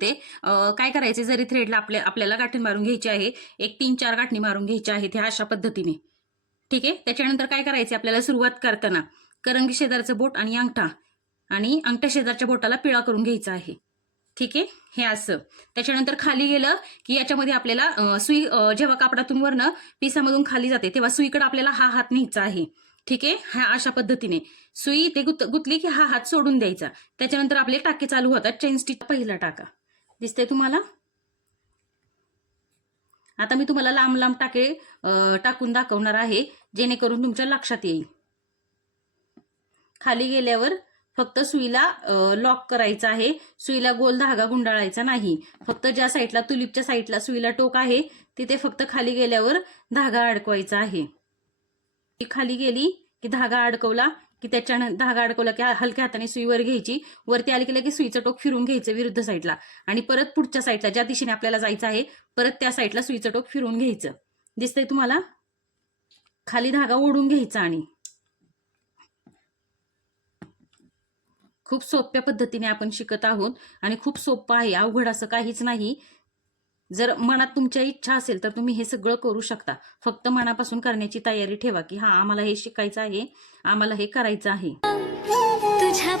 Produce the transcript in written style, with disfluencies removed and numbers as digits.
ते काय करायचे, जरी थ्रेडला आपल्याला गाठी मारून घ्यायची आहे, एक 3-4 गाठी मारून घ्यायच्या आहेत ह्या अशा पद्धतीने. ठीक आहे. त्याच्यानंतर काय करायचे, आपल्याला सुरुवात करताना करंगी शेजारचं बोट आणि अंगठा शेजारच्या बोटाला पिळा करून घ्यायचा आहे. ठीक आहे. हे असं. त्याच्यानंतर खाली गेलं की याच्यामध्ये आपल्याला सुई जेव्हा कापडातून वरनं पिसामधून खाली जाते तेव्हा सुईकडे आपल्याला हा हात न्यायचा आहे. ठीक आहे. हा अशा पद्धतीने सुई ते गुतली की हा हात सोडून द्यायचा. त्याच्यानंतर आपले टाके चालू होतात. चेन स्टिच पहिला टाका दिसतंय तुम्हाला. आता मी तुम्हाला लांब लांब टाके टाकून दाखवणार आहे, जेणेकरून तुमच्या लक्षात येईल. खाली गेल्यावर फक्त सुईला लॉक करायचा आहे. सुईला गोल धागा गुंडाळायचा नाही. फक्त ज्या साईडला तुलिपच्या साईडला सुईला टोक आहे तिथे फक्त खाली गेल्यावर धागा अडकवायचा आहे. खाली गेली की धागा अडकवला की धागा अडकवला की हलक्या हाताने सुईवर घ्यायची. वरती आली की सुईचं टोक फिरून घ्यायचं विरुद्ध साईडला आणि परत पुढच्या साईडला ज्या दिशेने आपल्याला जायचं आहे परत त्या साईडला सुईचं टोक फिरून घ्यायचं. दिसतंय तुम्हाला. खाली धागा ओढून घ्यायचा आणि खूप सोप्या पद्धतीने आपण शिकत आहोत आणि खूप सोपं आहे, अवघड असं काहीच नाही. जर मनात तुमच्या इच्छा असेल तर तुम्ही हे सगळं करू शकता. फक्त मनापासून करण्याची तयारी ठेवा की हा आम्हाला हे शिकायचं आहे, आम्हाला हे करायचं आहे. तुझ्या